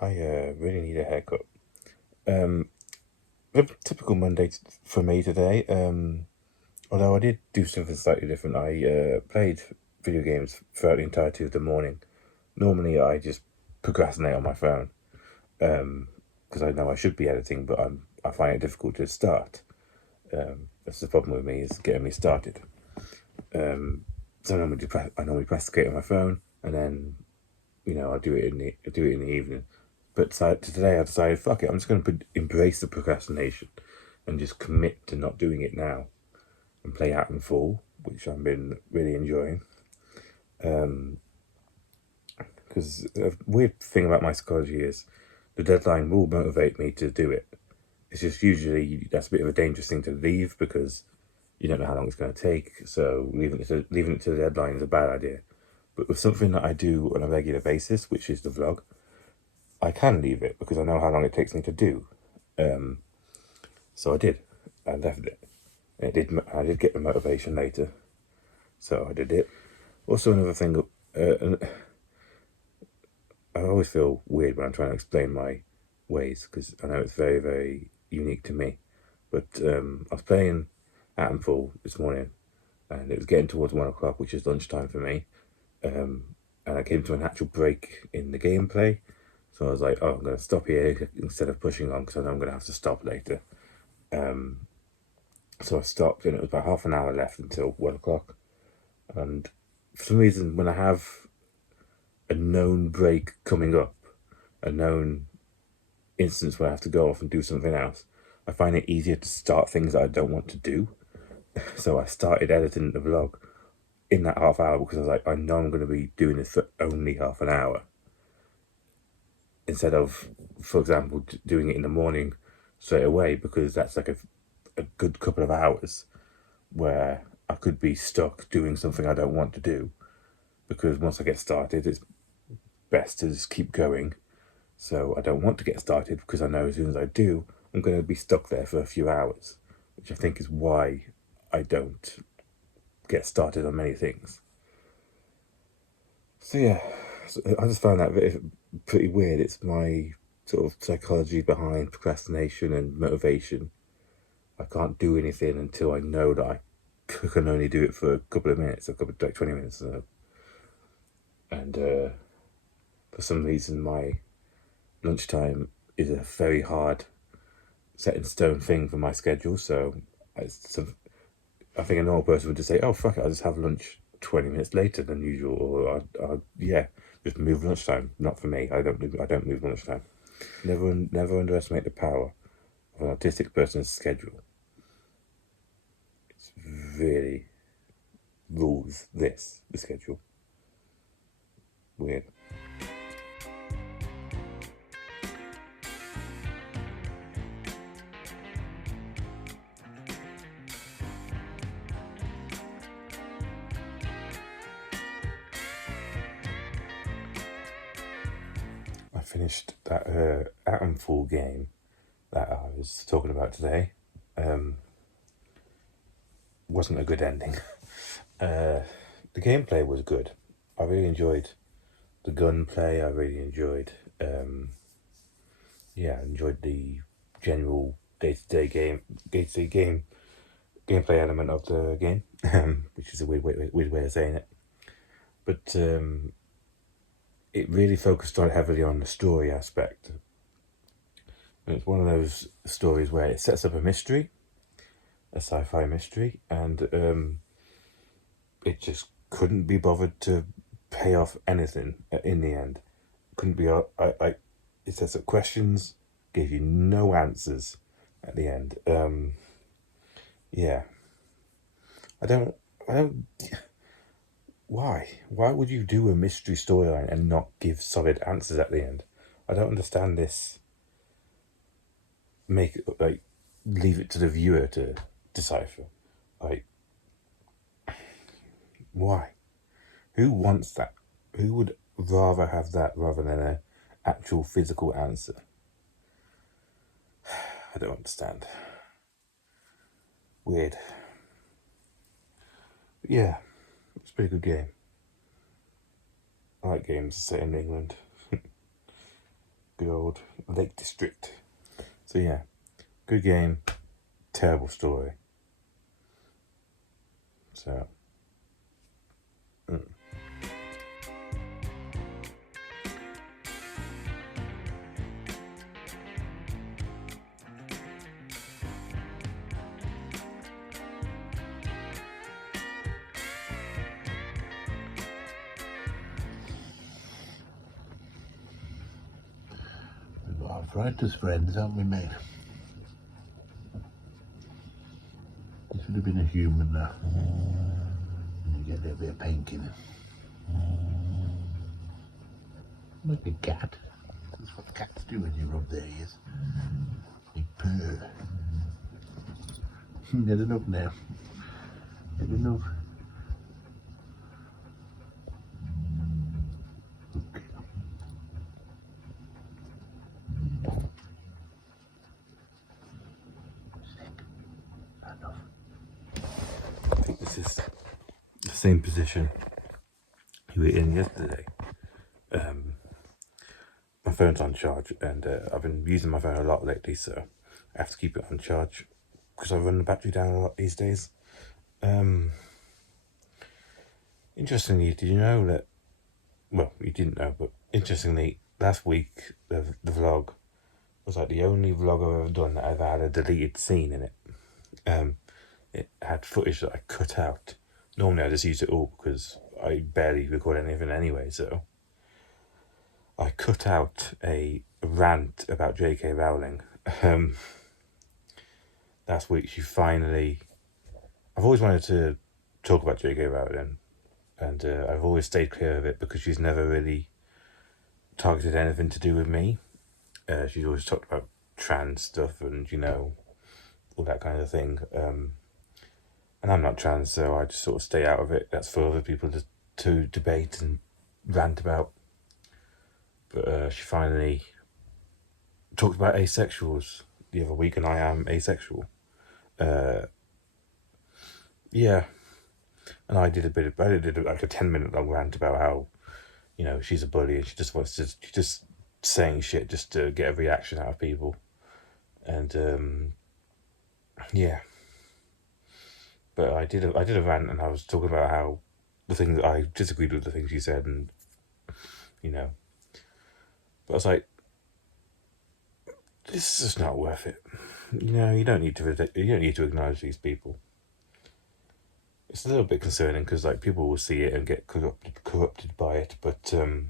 I really need a haircut. Um, a typical Monday for me today. Although I did do something slightly different. I played video games throughout the entirety of the morning. Normally, I just procrastinate on my phone because I know I should be editing, but I find it difficult to start. That's the problem with me, is getting me started. So I normally press on my phone, and then I do it in the evening. But today I decided, fuck it, I'm just going to embrace the procrastination and just commit to not doing it now and play Atomfall, which I've been really enjoying. Because a weird thing about my psychology is the deadline will motivate me to do it. It's just usually that's a bit of a dangerous thing to leave because you don't know how long it's going to take. So leaving it to the deadline is a bad idea. But with something that I do on a regular basis, which is the vlog, I can leave it because I know how long it takes me to do. So I did. I left it. I did get the motivation later, so I did it. Also, another thing, I always feel weird when I'm trying to explain my ways because I know it's very, very unique to me. But I was playing Atomfall this morning, and it was getting towards 1 o'clock, which is lunchtime for me. And I came to an actual break in the gameplay. So I was like, oh, I'm going to stop here instead of pushing on because I know I'm going to have to stop later. So I stopped, and it was about half an hour left until 1 o'clock. And for some reason, when I have a known break coming up, a known instance where I have to go off and do something else, I find it easier to start things that I don't want to do. So I started editing the vlog in that half hour because I was like, I know I'm going to be doing this for only half an hour. Instead of, for example, doing it in the morning straight away, because that's like a good couple of hours where I could be stuck doing something I don't want to do. Because once I get started, it's best to just keep going. So I don't want to get started because I know as soon as I do, I'm going to be stuck there for a few hours, which I think is why I don't get started on many things. So yeah, I just found that pretty weird. It's my sort of psychology behind procrastination and motivation. I can't do anything until I know that I can only do it for a couple of minutes, like 20 minutes. And for some reason, my lunchtime is a very hard set in stone thing for my schedule. So I think a normal person would just say, oh, fuck it, I'll just have lunch 20 minutes later than usual. Or yeah, just move lunchtime. Not for me. I don't move lunchtime. Never underestimate the power of an autistic person's schedule. It's really rules the schedule. Weird. I finished that Atomfall game that I was talking about today. Wasn't a good ending. The gameplay was good. I really enjoyed the gunplay. I really enjoyed, enjoyed the general day-to-day gameplay element of the game, which is a weird way of saying it. But it really focused heavily on the story aspect. And it's one of those stories where it sets up a mystery, a sci-fi mystery, and it just couldn't be bothered to pay off anything in the end. Couldn't be. It sets up questions, gave you no answers at the end. Yeah, I don't. Why? Why would you do a mystery storyline and not give solid answers at the end? I don't understand this. Leave it to the viewer to decipher. Like, why? Who wants that? Who would rather have that rather than an actual physical answer? I don't understand. Weird. But yeah, it's a pretty good game. I like games set in England. good old Lake District. So yeah, good game, terrible story. So. We've got arthritis friends, haven't we, mate? This would have been a human now. And you get a little bit of painkiller. Like a cat. That's what cats do when you rub their ears. They purr. Get enough now. Get enough. Okay. Enough. I think this is the same position you were in yesterday. My phone's on charge, and I've been using my phone a lot lately, so I have to keep it on charge because I run the battery down a lot these days. Interestingly, did you know that? Well, you didn't know, but interestingly, last week the vlog was like the only vlog I've ever done that ever had a deleted scene in it. It had footage that I cut out. Normally I just use it all because I barely record anything anyway, so I cut out a rant about J.K. Rowling. Last week she finally... I've always wanted to talk about J.K. Rowling, and I've always stayed clear of it because she's never really targeted anything to do with me. She's always talked about trans stuff and, you know, all that kind of thing. And I'm not trans, so I just sort of stay out of it. That's for other people to debate and rant about. But she finally talked about asexuals the other week, and I am asexual. Yeah. And I did like a 10-minute long rant about how, you know, she's a bully and she just wants to, she's just saying shit just to get a reaction out of people. And yeah. But I did a rant, and I was talking about how the things I disagreed with the things she said, and you know. But I was like, this is just not worth it. You know, you don't need to acknowledge these people. It's a little bit concerning because like people will see it and get corrupted by it, but you know,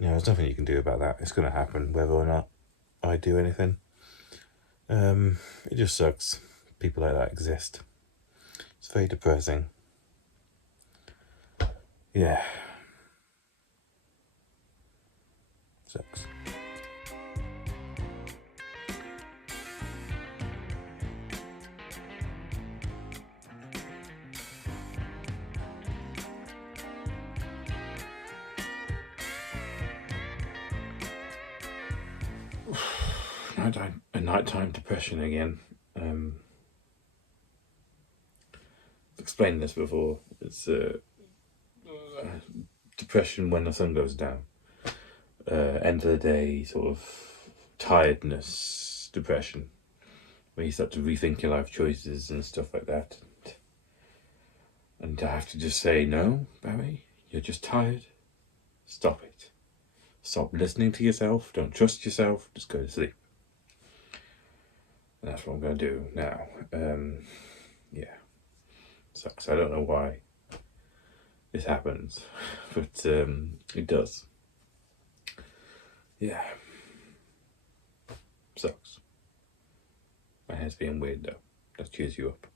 there's nothing you can do about that. It's going to happen whether or not I do anything. It just sucks. People like that exist. It's very depressing. Yeah. Sucks. Nighttime depression again. I've explained this before. It's depression when the sun goes down. End of the day, sort of tiredness, depression, where you start to rethink your life choices and stuff like that. And I have to just say, no, Barry, you're just tired. Stop it. Stop listening to yourself. Don't trust yourself. Just go to sleep. And that's what I'm going to do now. Yeah. Sucks. I don't know why this happens, but it does. Yeah. Sucks. My hair's being weird though. That cheers you up.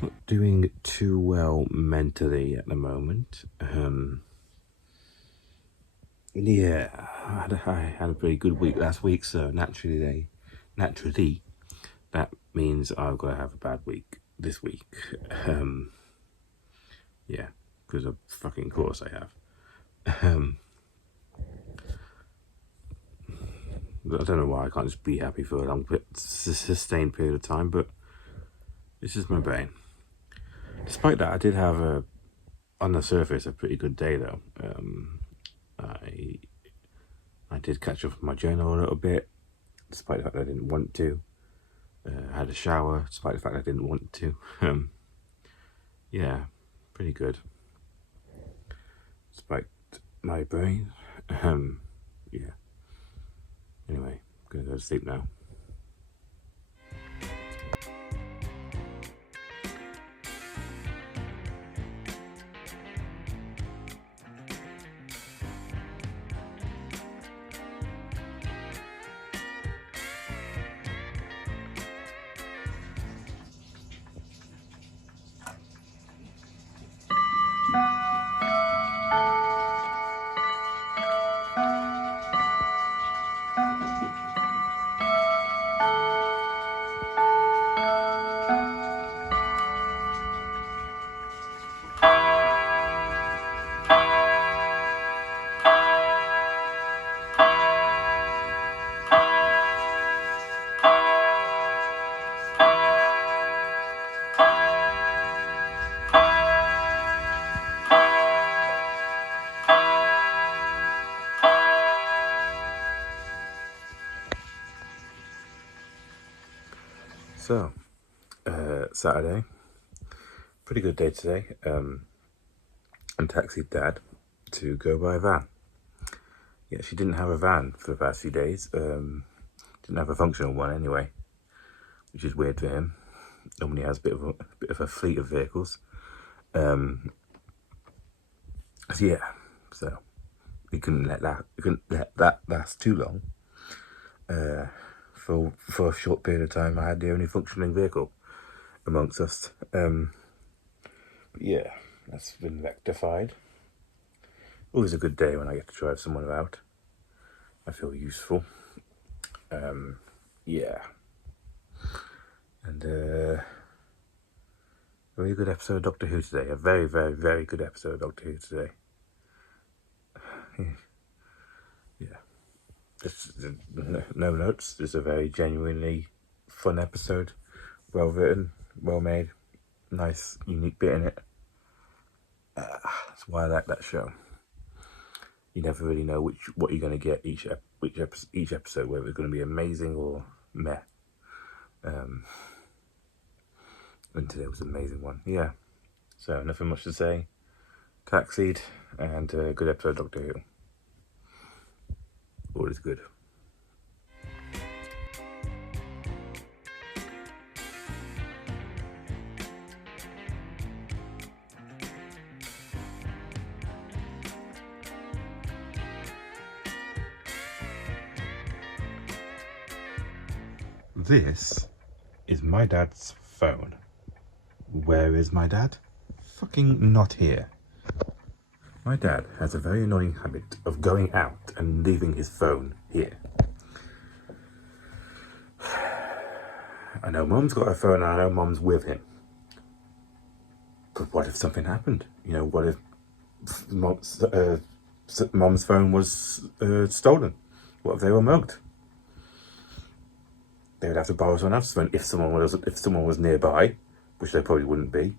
Not doing too well mentally at the moment. Yeah, I had a pretty good week last week, so naturally that means I've got to have a bad week this week. Yeah, because of fucking course I have. I don't know why I can't just be happy for a long, sustained period of time, but it's just my brain. Despite that, I did have on the surface, a pretty good day though. I did catch up with my journal a little bit, despite the fact that I didn't want to. I had a shower, despite the fact I didn't want to. Yeah, pretty good. Despite my brain. Yeah. Anyway, I'm gonna go to sleep now. So, Saturday, pretty good day today. And taxied Dad to go buy a van. Yeah, she didn't have a van for the past few days. Didn't have a functional one anyway, which is weird for him. Normally has a bit of a fleet of vehicles. So yeah, so we couldn't let that last too long. For a short period of time, I had the only functioning vehicle amongst us. But yeah, that's been rectified. Always a good day when I get to drive someone about. I feel useful. Yeah. And very good episode of Doctor Who today. A very, very, very good episode of Doctor Who today. Yeah. Just no notes. Just a very genuinely fun episode. Well written, well made, nice, unique bit in it. That's why I like that show. You never really know what you're going to get each episode, whether it's going to be amazing or meh. And today was an amazing one. Yeah. So nothing much to say. Taxied and good episode of Doctor Who. All is good. This is my dad's phone. Where is my dad? Fucking not here. My dad has a very annoying habit of going out and leaving his phone here. I know Mum's got her phone and I know Mum's with him. But what if something happened? You know, what if Mum's phone was stolen? What if they were mugged? They would have to borrow someone else's phone if someone was nearby, which they probably wouldn't be.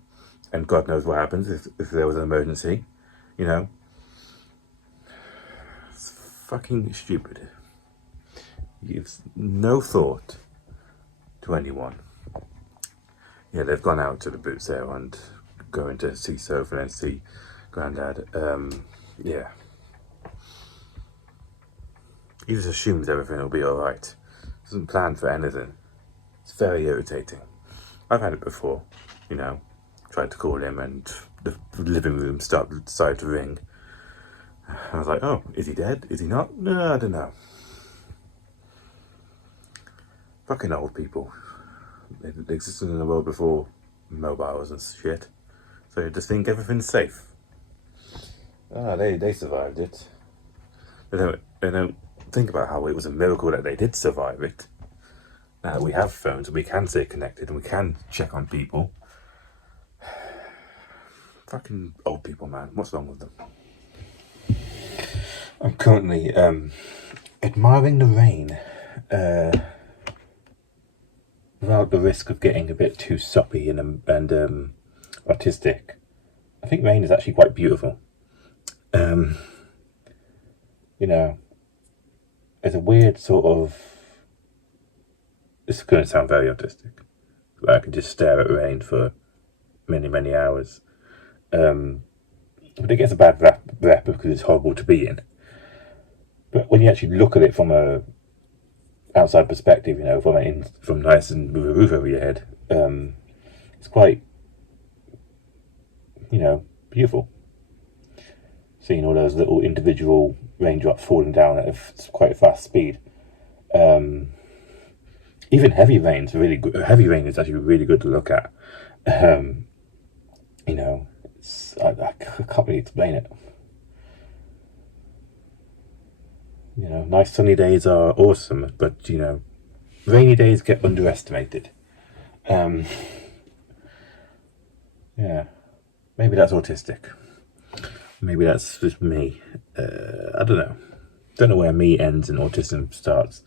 And God knows what happens if there was an emergency, you know. It's fucking stupid. He gives no thought to anyone. Yeah, they've gone out to the boot sale and going to see Sophie and see Grandad. Yeah. He just assumes everything will be alright. Doesn't plan for anything. It's very irritating. I've had it before, you know. Tried to call him and the living room decided to ring. I was like, oh, is he dead? Is he not? No, I don't know. Fucking old people. They existed in the world before mobiles and shit. So you just think everything's safe. They survived it. They don't think about how it was a miracle that they did survive it. Now that we have phones and we can stay connected and we can check on people. Fucking old people, man. What's wrong with them? I'm currently admiring the rain without the risk of getting a bit too soppy and artistic. I think rain is actually quite beautiful. You know, it's a weird sort of. This is going to sound very autistic. Like I could just stare at rain for many, many hours. But it gets a bad rep because it's horrible to be in. But when you actually look at it from a outside perspective, you know, from nice and with a roof over your head, it's quite, you know, beautiful. Seeing all those little individual raindrops falling down at quite a fast speed. Even heavy rain's really good. Heavy rain is actually really good to look at. You know, I can't really explain it. You know, nice sunny days are awesome, but you know, rainy days get underestimated. Yeah, maybe that's autistic. Maybe that's just me. I don't know. Don't know where me ends and autism starts.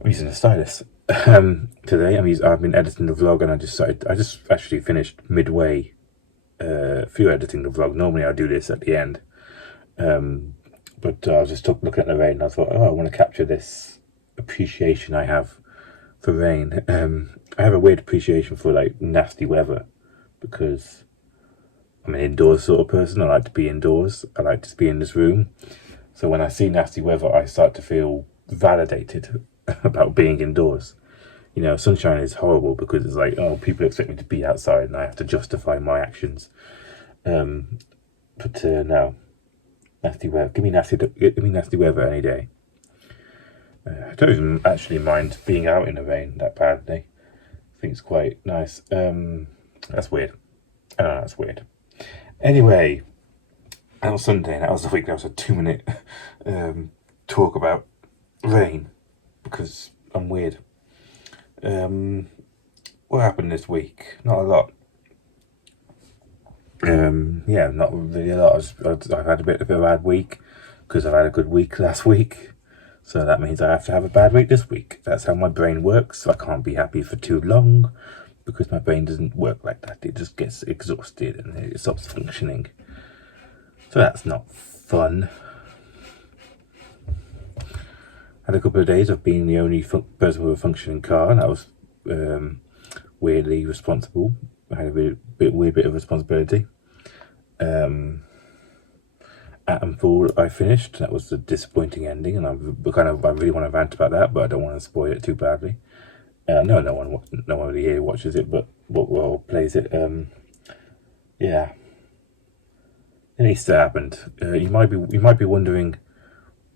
I'm using a stylus today. I've been editing the vlog, and I just actually finished midway through editing the vlog. Normally I do this at the end, but I was just looking at the rain, and I thought, oh, I want to capture this appreciation I have for rain. I have a weird appreciation for like nasty weather because I'm an indoors sort of person. I like to be indoors. I like to be in this room. So when I see nasty weather, I start to feel validated about being indoors. You know, sunshine is horrible because it's like, oh, people expect me to be outside and I have to justify my actions. But no, nasty weather. Give me nasty weather any day. I don't even actually mind being out in the rain that badly. I think it's quite nice. That's weird. I know that's weird. Anyway, on Sunday, that was the week. That was a 2-minute talk about rain because I'm weird. What happened this week? Not a lot. Yeah, not really a lot. I've had a bit of a bad week because I've had a good week last week. So that means I have to have a bad week this week. That's how my brain works. I can't be happy for too long because my brain doesn't work like that. It just gets exhausted and it stops functioning. So that's not fun. Had a couple of days of being the only person with a functioning car. That was weirdly responsible. I had a weird bit of responsibility. Atomfall I finished. That was a disappointing ending, and I really want to rant about that, but I don't want to spoil it too badly. No one really here watches it, but plays it. Yeah. And Easter happened. You might be wondering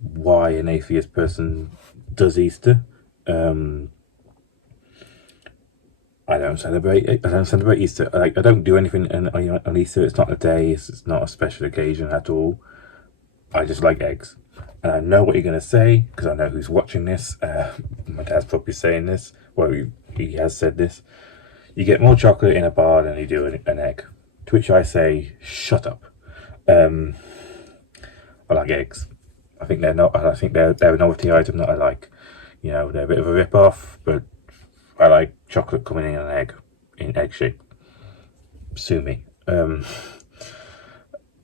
why an atheist person does Easter. I don't celebrate Easter. I don't do anything on Easter. It's not a day. It's not a special occasion at all. I just like eggs. And I know what you're going to say, because I know who's watching this. My dad's probably saying this. Well, he has said this. You get more chocolate in a bar than you do an egg. To which I say, shut up. I like eggs. I think they're a novelty item that I like. You know, they're a bit of a rip-off, but I like chocolate coming in an egg, in egg shape. Sue me.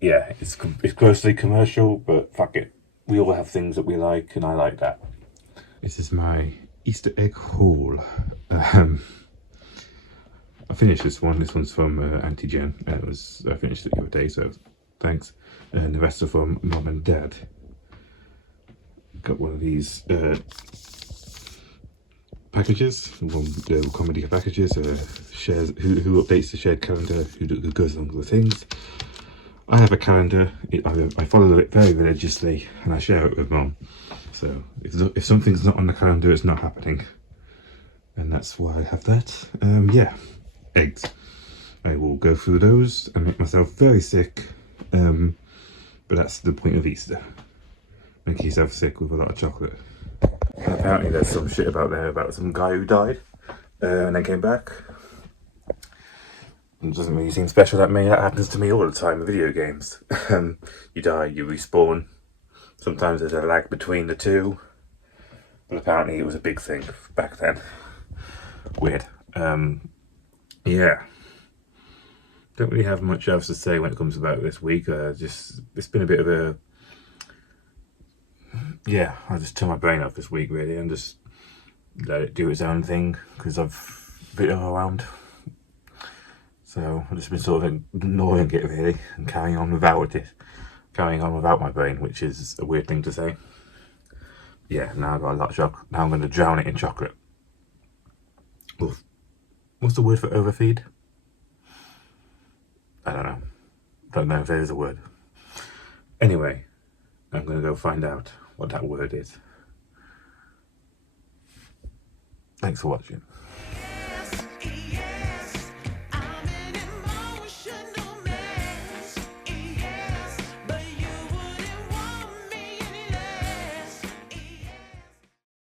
Yeah, it's grossly commercial, but fuck it. We all have things that we like, and I like that. This is my Easter egg haul. I finished this one. This one's from Antigen. I finished it the other day, so thanks. And the rest are from Mum and Dad. Got one of these packages, the comedy packages. Shares who updates the shared calendar, who goes along with the things. I have a calendar. I follow it very religiously, and I share it with Mum. So if something's not on the calendar, it's not happening, and that's why I have that. Yeah, eggs. I will go through those and make myself very sick. But that's the point of Easter. Make yourself sick with a lot of chocolate. And apparently there's some shit about some guy who died and then came back. It doesn't really seem special that me. That happens to me all the time in video games. You die, you respawn. Sometimes there's a lag between the two. But apparently it was a big thing back then. Weird. Yeah. Don't really have much else to say when it comes about this week. It's been a bit of a... Yeah, I just turned my brain off this week, really, and just let it do its own thing, because I've been overwhelmed. So I've just been sort of ignoring it, really, and carrying on without it. Carrying on without my brain, which is a weird thing to say. Yeah, now I've got a lot of chocolate. Now I'm going to drown it in chocolate. Oof. What's the word for overfeed? I don't know. Don't know if there's a word. Anyway, I'm going to go find out what that word is. Thanks for watching.